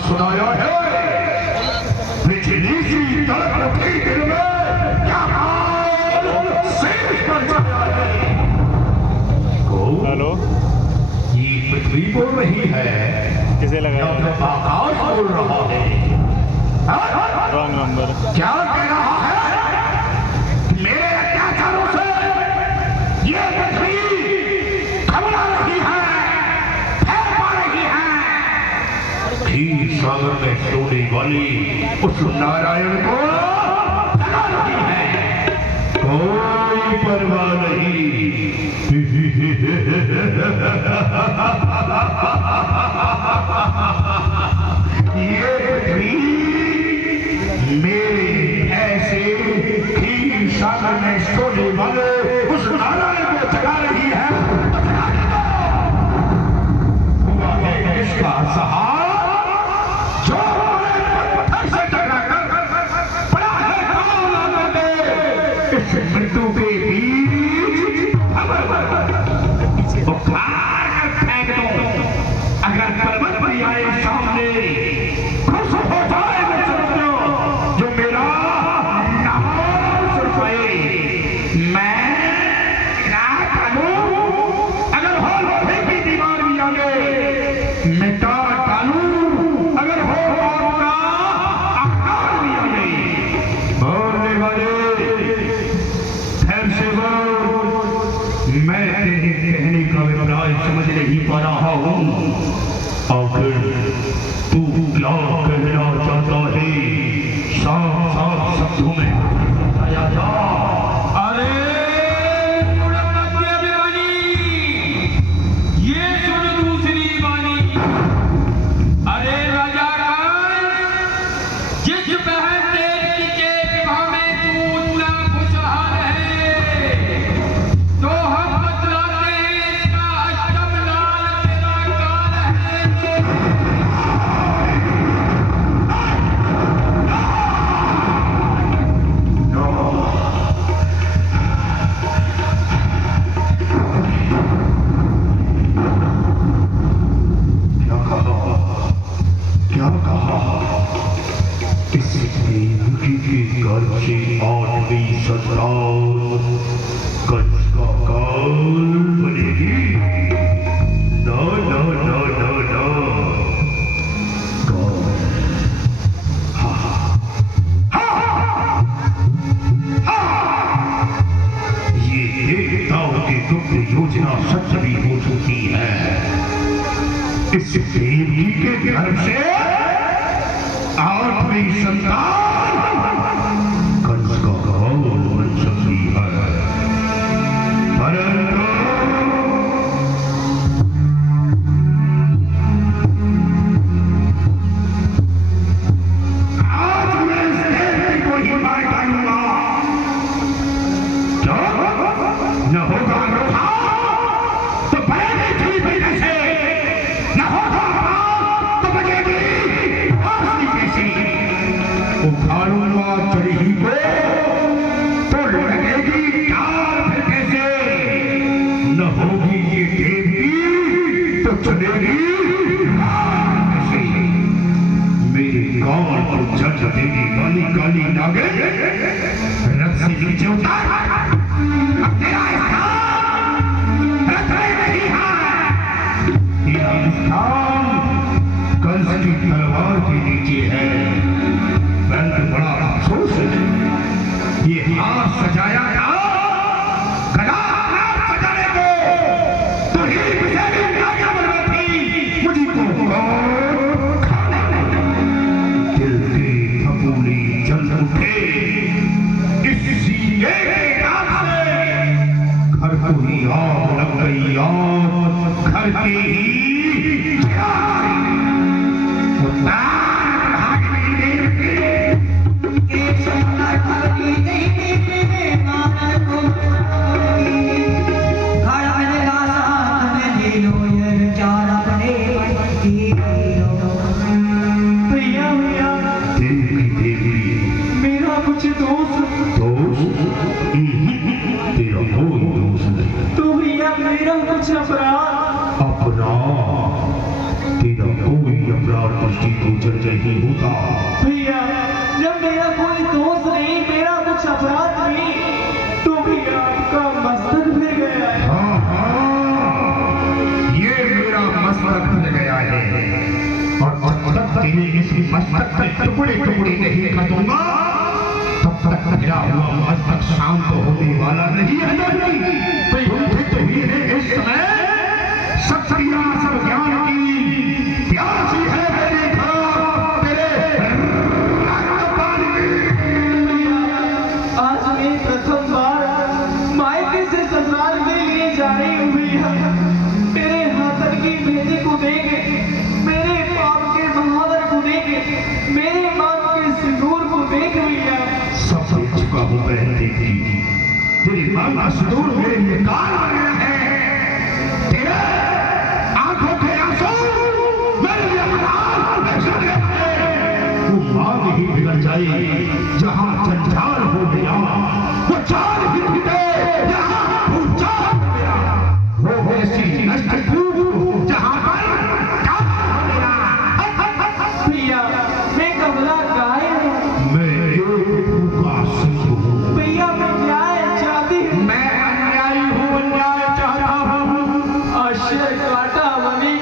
सुनाया है बिजली सी तड़पती दिल में क्या हेलो, ये पृथ्वी बोल रही है, किसे लगा आकाश बोल रहा है। Wrong number. क्या कह रहा है? मेरे अत्याचारों से ये पृथ्वी घबरा रही है, फैल पा रही है। क्षीर सागर में सोने वाली उस नारायण को जगा रही है। कोई परवाह नहीं। ये पृथ्वी मेरे ऐसे क्षीर सागर में सोने वाले उस नारायण को जगा रही है। हुआ है इसका सहारा जो हमारे पत्थर से टकराकर पड़ा है काला में। इस मृत्यु के बीच उखाड़ कर फेंक दो। अगर पर्वत भी आए सामने, खुश हो जाए मैं समझो जो मेरा नाम सुनाए। मैं रात करूं, अगर हो लोहे की दीवार भी आगे मिटा डालूं, अगर हो आपका आकार भी आगे। बोलने वाले फिर से बोल, मैं तेरे कहने का विवरण समझ नहीं पा रहा हूं। आखिर तू क्या कहना चाहता है? साफ साफ शब्दों में बताया जा। अरे अभिमानी, ये सुन दूसरी वाणी। अरे राजा जिस बहन देवी के विवाह में तू उतना खुशहाल है, तो हम बतलाते हैं इसका अष्टम लाल तेरा काल है। क्या कहा? इस देवकी के गर्भ से 8वीं संतान कंस का काल बनेगी। No no no no no. ये देवताओं की गुप्त योजना सच भी हो चुकी है। इस देवी के गर्भ से 8वीं संतान कंस का काल बन सकती है। परंतु आज मैं इस देवी को ही मार डालूंगा। जो न होगा लोहा तो बनेगी थी पहले से, न होगा तो बनेगी आसनी जैसी। उखाड़ूंगा चढ़ी को तो लगेगी डाल फिर कैसे। न होगी ये देवी तो चलेगी कैसे। मेरे कान को जज देने वाली काली नागिन रथ से नीचे उतार। अब तेरा स्थान रथ में नहीं है। तेरा स्थान कंस की तलवार के नीचे है। परंतु बड़ा अफसोस है, ये हाथ सजाया था गला हाथ सजाने को, तो ही मुझे भी नागिन बनना थी। मुझे को खाने दिल के फफूंदी जल उठे। इस सीने के दाग से घर को ही आग लग करके ही उतार भागने देते। मेरा कुछ दोस्त तेरा कोई दोष नहीं। तो भैया मेरा कुछ अपराध तेरा कोई अपराध दृष्टि गोचर नहीं होता। भैया जब मेरा कोई दोस्त नहीं, मेरा कुछ अपराध नहीं, तो भैया आपका मस्तक फिर गया है। ये मेरा मस्तक फिर गया है और तब तेरे इस मस्तक के टुकड़े टुकड़े नहीं कर दूंगा तब तक मेरा हुआ मस्तक शांत होने वाला नहीं है। तो ये है इस समय सब क्रिया सब ज्ञान की प्यासी है मेरे घर तेरे आज मैं प्रथम बार मायके से ससुराल में लिए जा रही हूँ भैया। मेरे हाथन की मेहंदी को देखे, मेरे पाप के बहादुर को देखे, मेरे बाप के सिंदूर को देख भैया। सब देख चुका हूँ बहन देवी। तेरे बाप का सिंदूर मेरे लिए काल बन गया है। तेरे आंखों के आंसू मेरे लिए हलाल बन गए हैं। वो मांग ही बिगड़ जाए जहाँ जंजाल हो गया, वो चाल ही टूटे जहाँ भूचाल हो गया, वो ऐसी नष्ट धूप जहाँ पर काल हो गया। भैया मैं कमला गाय हूँ। मैं एक का सिंह हूँ। भैया मैं न्याय चाहती हूँ। मैं अन्यायी हूँ, अन्याय चाहता हूँ। आश्चर्य काटा बनी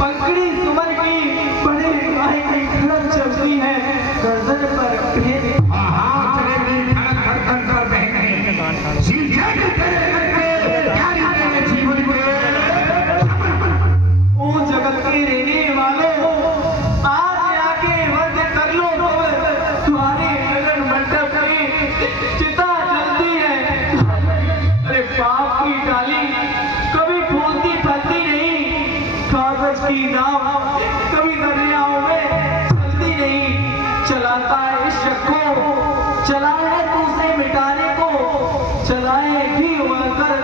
पंखड़ी सुमन की बड़े गाय की खड़क चलती है गर्दन पर भेद। ओ जगत के रहने वालों, आज आके वध कर लो। तुम्हारे लगन मंडप में चिता जलती है। अरे पाप की डाली कभी फूलती फलती नहीं, कागज की नाव कभी दरियाओं में चलती नहीं। चलाता है शक को, चला है दूसरे मिटाने को, चलाए भी उड़कर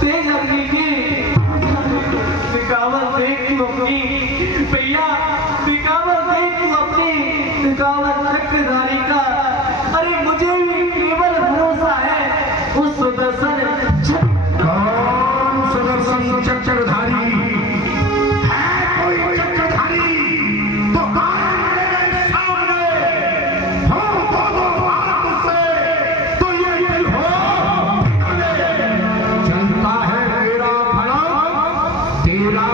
तेज अग्नि की निकावत देख तू अपनी। भैया निकावत देख तू अपनी, निकावत चक्रधारी का। अरे मुझे भी केवल भरोसा है उस सुदर्शन चक्रधारी है। कोई चक्रधारी तो मेरे सामने हो, दोनों हाथ से तो ये दिल हो। चलता है तेरा फलक, तेरा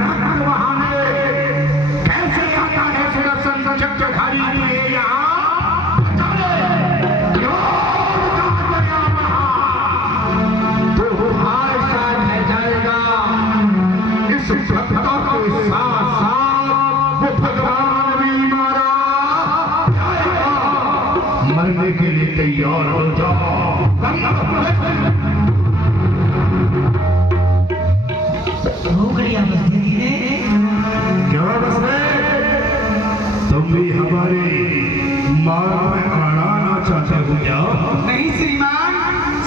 रक्त बहाने। कैसे आता है सुदर्शन चक्रधारी के यहाँ? मरने के लिए तैयार हो जाओ। क्या बस तुम भी हमारे मार्ग में आना चाहते हो क्या? नहीं श्रीमान,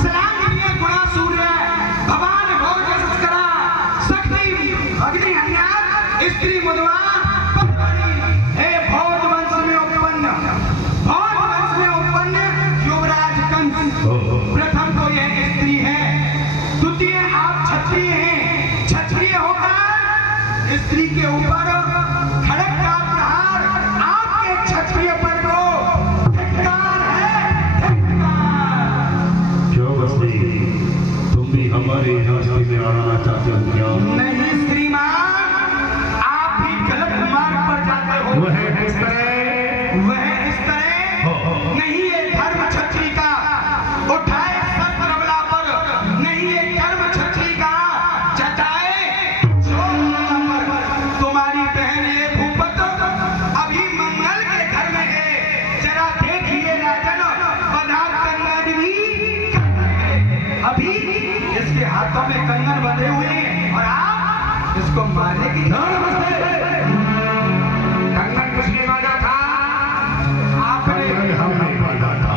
सलाम लिए गुणा सूर्य भगवान भोज करा शक्ति अग्नि हन्यात स्त्री मुद्रा हे भोज वंश में उत्पन्न, भोज वंश में उत्पन्न युवराज कंस। प्रथम तो यह स्त्री है, द्वितीय आप क्षत्रिय हैं। क्षत्रिय होकर स्त्री के ऊपर खड़क का प्रहार आपके क्षत्रिय पर को धिक्कार है, धिक्कार। क्यों बस तुम भी हमारे रास्ते में आना चाहते हो क्या? नहीं श्रीमान, आप भी गलत मार्ग पर जाते हो। वह इस तरह नहीं ये धर्म क्षत्रिय का उठाए शस्त्र अबला पर, नहीं ये कर्म क्षत्रिय का जताए जोर अबला पर। तुम्हारी बहन ये भूपत अभी मंगल के घर में है। जरा देखिए राजन, पदार्थ कंगन भी अभी इसके हाथों में कंगन बंधे हुए हैं और आप उसको मारने की कंगन किसने बांधा था? आपने हमने बांधा था।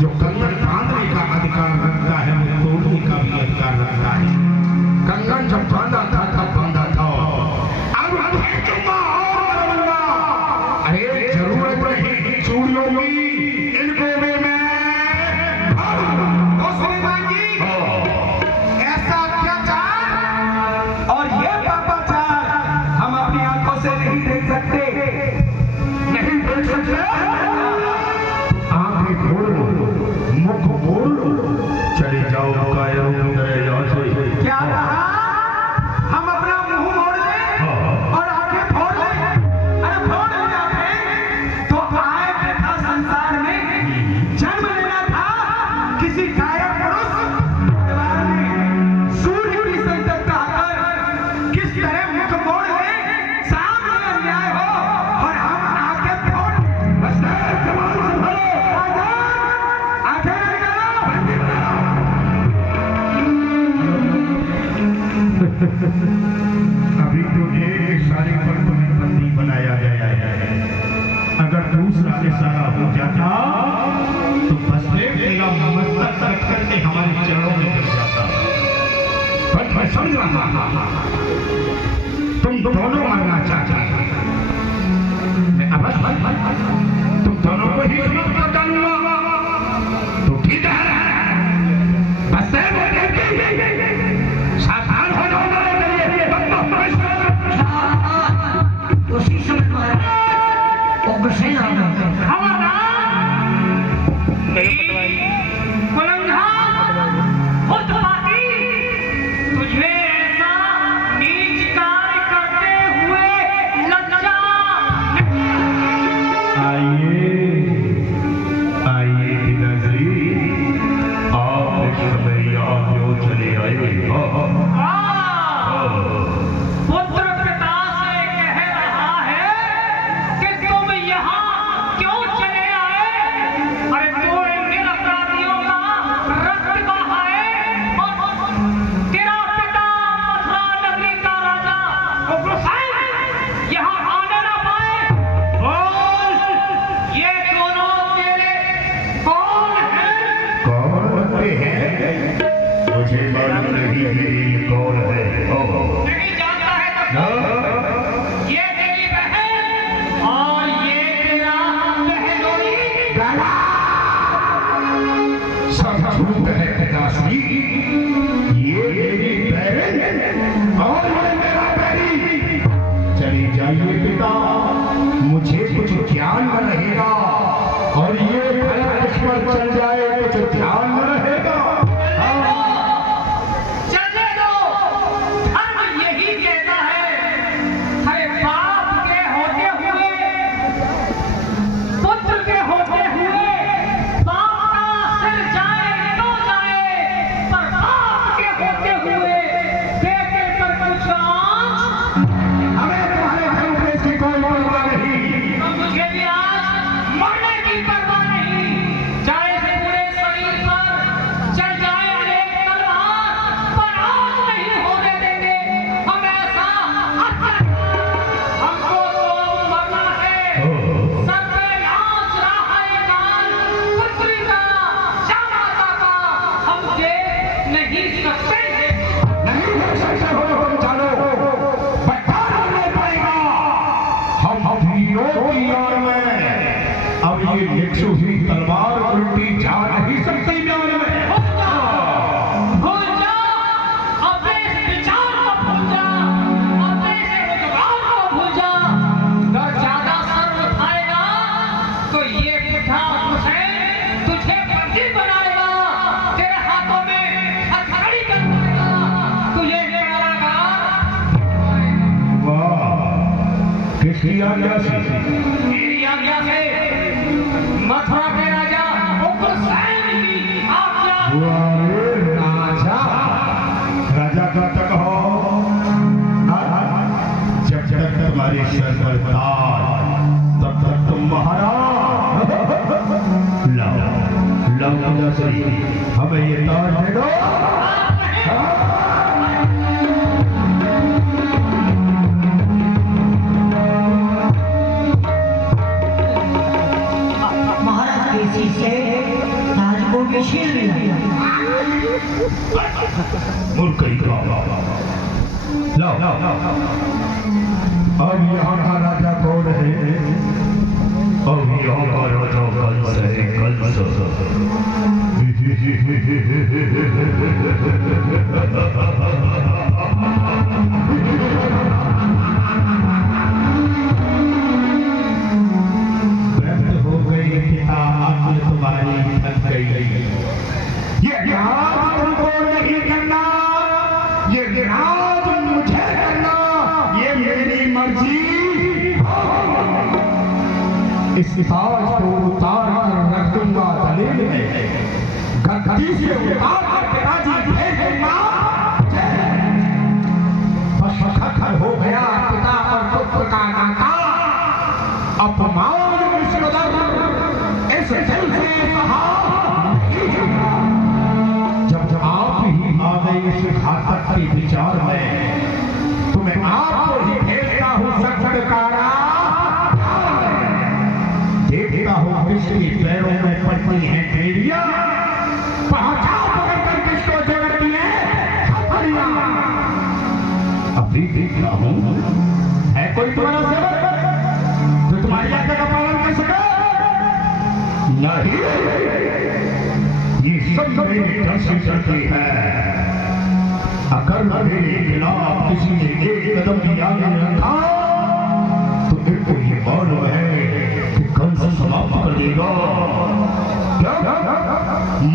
जो कंगन बांधने का अधिकार रखता है वो तोड़ने का भी अधिकार रखता है। कंगन जब बांधा था तब बांधा था। अब फेंकूंगा और मारूंगा। अरे जरूरत नहीं चूड़ियों की, इनको भी मैं तो सुलेमान जी ऐसा अत्याचार और ये पापाचार हम अपनी आंखों से नहीं देख सकते। नहीं देख सकते। आंखें खोल लो, मुख खोल लो, चले जाओ कायरों दरिया से। क्या कहा? हम अपना मुंह मोड़ लें और आंखें फोड़ लें? अरे फोड़ ले जाते तो आए था संसार में जन्म लेना था किसी कायर पुरुष परिवार में। सूर्य की संतकता आकर किस तरह मुख मोड़ ले, सामने अन्याय हो और हम आंखें फोड़ लें। बस जवान संभालो। आंखें निकालो। अभी तो ये सारे पर तुम्हें बंदी बनाया गया है। अगर दूसरा इशारा हो जाता तो बसदेव तेरा मस्तक कट करके हमारे चरणों में गिर जाता। पर मैं समझ रहा था तुम दोनों मरना चाहते हो। मैं अब तुम दोनों को ही समाप्त कर डालूंगा। तो ठीक है, बसदेव सावधान हो जाओ। उसी समय उग्रसेन आ गया। तुझे ऐसा नीच कार्य करते हुए लज्जा आइए आइए पिताजी, आप इस समय यहाँ क्यों चले आए? पुत्र पिता से कह रहा है कि तुम यहाँ क्यों चले आए? अरे तूने निरपराधियों का रक्त बहाए और तेरा पिता मथुरा नगरी का राजा उग्रसेन यहाँ आने न पाए। बोल, ये दोनों तेरे कौन हैं? कौन बनते हैं? मुझे मालूम नहीं है ये कौन है। नहीं जानता है तो ये तेरी बहन और ये तेरा बहनोई। सब झूठ है पिताश्री। ये मेरी बहन और ये मेरा बैरी। चले जाइए पिता, मुझे कुछ ज्ञान न रहेगा और ये भला इस पर चल जाए कुछ ध्यान न रहेगा। चलने दो, धर्म यही कहता है। अरे बाप के होते हुए, पुत्र के होते हुए, बाप का सिर जाए तो जाए, पर बाप के होते हुए बेटे पर कुछ आंच। हमें तुम्हारे घर में इसकी कोई परवाह नहीं। तो मुझे भी आज मरने की परवाह नहीं। चाहे से पूरे शरीर पर चढ़ जाए अनेक तलवार, पर आज नहीं होने देंगे हम ऐसा अत्याचार। हमको तो मरना है। सर पे नाच रहा है काल, पुत्री का, श्यामाता का हम देख नहीं सकते। नहीं हो सकते हो तुम जानो, बट्टार होने पड़ेगा। हम वीरों की ओर में अब ये लिखी हुई तलवार उल्टी जा नहीं सकती म्यान में। भूल जा, अपने इस विचार को भूल जा, अपने इस रोजगार को भूल जा। अगर ज्यादा सर उठाएगा तो ये बुढ़ा हुसैन तुझे बंदी बनाएगा, तेरे हाथों में हथकड़ी कर देगा, तुझे कारागार। वाह, किसकी आज्ञा से? मेरी आज्ञा से, मथुरा के राजा उग्रसेन की आज्ञा। अरे राजा, राजा कब तक हो? जब तक तुम्हारी सर पर ताज, तब तक तुम महाराज। लाओ लाओ पिताश्री, हमें ये ताज दे दो। अब यहाँ का राजा कौन है? अब यहाँ का राजा कंस है, कंस। व्यक्त हो गई पिता, आंखें तुम्हारी थक गई। ये राज तुमको नहीं करना, ये राज मुझे करना, ये मेरी मर्जी। इस ताज को उतार कर रख दूंगा दलील में, गद्दी से उतार कर पिताजी भेज दूंगा। खत्म हो गया पिता और पुत्र का नाता, अपमान इस कदर इस दिल से सहा नहीं जाता। जब आप ही आ गए इस घातक के विचार में, तो मैं आपको ही भेजता हूँ सख्त कारा। देखता हूँ किसके पैरों में पड़ती है बेड़ियां, पहुंचा पकड़ कर किसको जगड़ती है हथकड़ियां। अभी देख रहा हूँ है कोई तुम्हारा सेवक जो तुम्हारी आज्ञा का पालन कर सके? नहीं, ये सब मेरे डर से चलती है। अगर मेरे खिलाफ किसी ने एक कदम भी आगे रखा तो इनको ये मालूम है कि कंस समाप्त कर देगा।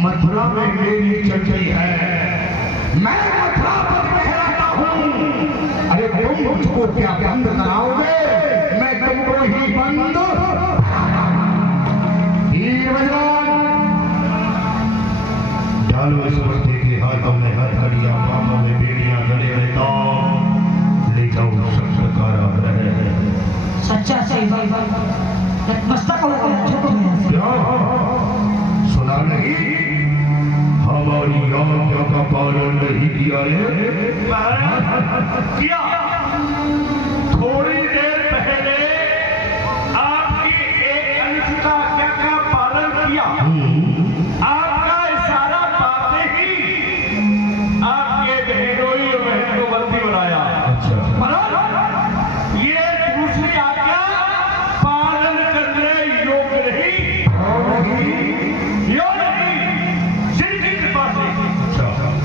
मथुरा में मेरी चर्चा है, मैं मथुरा पद में रहता हूँ। अरे तुम मुझको क्या बंद कराओगे? मैं तुमको ही बंद। डालो इस बच्चे के हाथों में हथकड़ियां, पांवों में बेड़ियां, गले में ताव, ले जाओ सख्त कारा। सच्चा सही भाई मस्तक होगा सुना नहीं? हमारी आज्ञा का पालन नहीं किया है? किया। थोड़ी देर पहले आपकी एक अंश का आज्ञा का पालन किया। आपका इशारा पाते ही आपके बहनोई और बहन को बंदी बनाया। पर ये दूसरी आज्ञा पालन करने योग्य नहीं।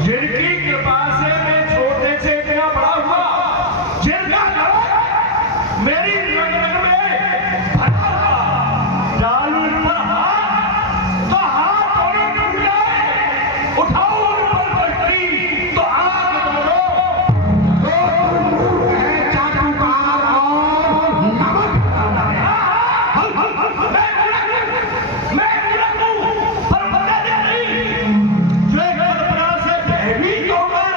जिनकी कृपा से मैं छोटे से इतना बड़ा हुआ, जिनका मेरी रग में भरा हुआ, डालू पर हाथ तो हाथ दोनों टूट जाए, उठाओ ऊपर पलटी तो आग बोलो। चाटुकार और नमक मैं पर बता दे नहीं जो एक परपरा से भयभीत होकर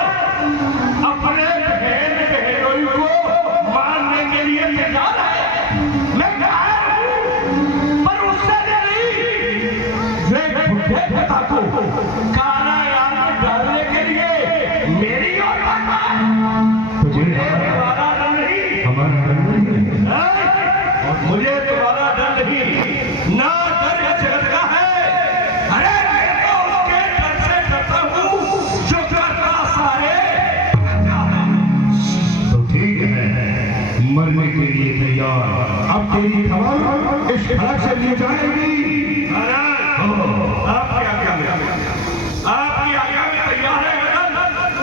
अपने बहन बहनोई को मारने के लिए तैयार है। मैं घायल हूं, पर उससे नहीं जो एक बुढ़े पिता को कारागार में डालने के लिए मेरी ओर बढ़ा। मुझे तुम्हारा डर नहीं, हमारा मुझे तुम्हारा डर नहीं, ना डर जगत का है। अरे मैं तो उसके डर से डरता हूँ जो करता सारे तो ठीक है, मरने के लिए तैयार। अब तेरी खबर इस घर से ली जाएगी। आपकी आज्ञा में तैयार है।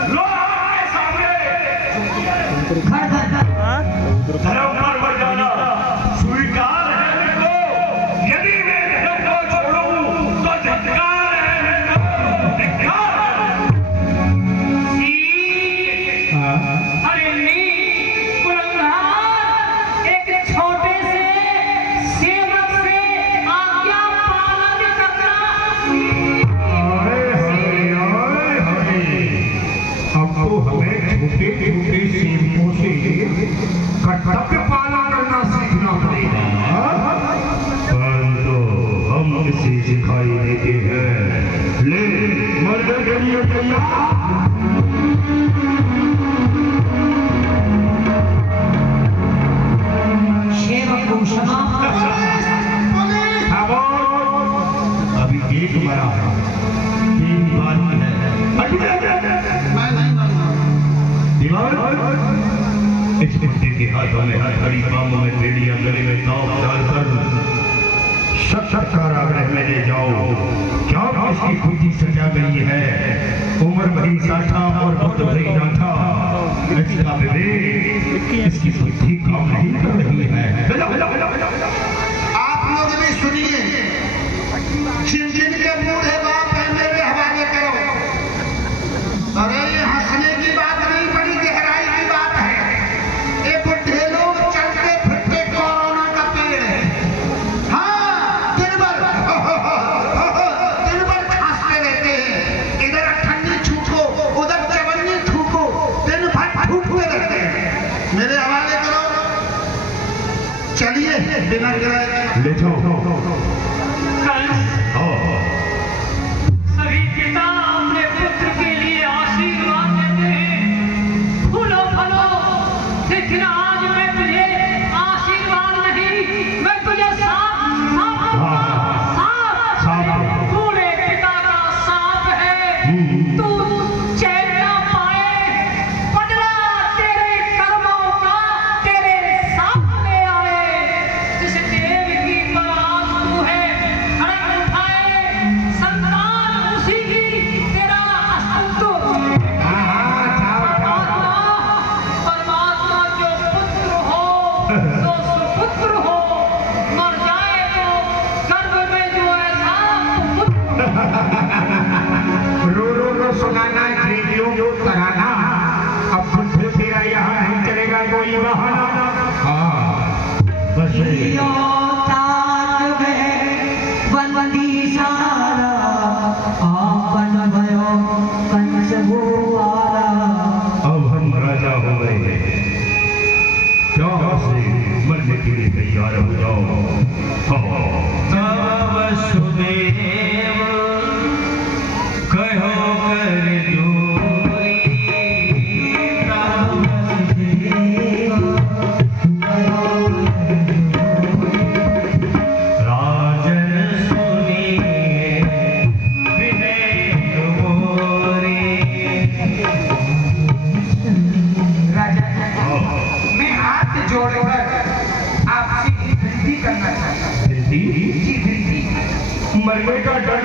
लो आपके सामने धर्म पर बढ़ जाना स्वीकार है मुझको। यदि मैं धर्म को छोड़ूं तो धिक्कार है मुझको, धिक्कार। अरे नीच कुलंगार, एक छोटे से सेवक से आज्ञा पालन करना। अब तो हमें छोटे छोटे सेवकों से कर्तव्य पालन करना सीखना पड़ेगा। परंतु हम इसे सिखाई देते हैं। ले मरने के लिए तैयार। सेवक को क्षमा। अभी एक बड़ा है, तीन बार है। दीवार इस कुत्ते के हाथों में हथकड़ी, बाहों में बेड़ियां, गले में दांव डालकर सख्त कारागृह में ले जाओ। क्या इसकी खुदी सजा गई है? उम्र भरी साठा और बुद्ध भरी नाथा। इसका विवेक, इसकी बुद्धि काम नहीं कर रही है। आप लोग भी सुनिए, जिन जिन के बूढ़े बाप हैं मेरे हवाले करो। अरे ये हंसने की बात नहीं, बड़ी गहराई की बात है। ये बुढ़े लोग चलते फिरते कोरोना का पेड़ है। हाँ, दिन भर खांसते रहते हैं। इधर ठंडी छूको, उधर चवन्नी थूको, दिन भर थूकते रहते हैं। मेरे हवाले करो, चलिए बिना गिराए ले जाओ। सभी पिता अपने पुत्र के लिए आशीर्वाद देते हैं। फूलो फलो, लेकिन आज मैं तुझे आशीर्वाद नहीं, मैं तुझे साफ बूढ़े पिता का साफ है। तू चैन ना पाए, बदला तेरे कर्मों का तेरे सामने आए। जिस देव की बारात तू है, खड़क उठाए, संतान उसी की तेरा अस्तित्व। परमात्मा जो पुत्र हो तो सुपुत्र हो, मर जाए तो गर्भ में जो ऐसा पुत्र। रो रो रो सुनाना, जीवियों को कराना। अब बुद्ध तेरा यहाँ नहीं चलेगा कोई बहाना। हाँ, बस अब हम राजा हो गए हैं। क्या से मरने के लिए तैयार हो जाओ। हाँ। वसुदेव कहो कर जोरी, तब वसुदेव राजन सुनिए विनय मोरे। राजा, मैं हाथ जोड़कर आपसे विनती करना चाहता हूँ। मरने का डर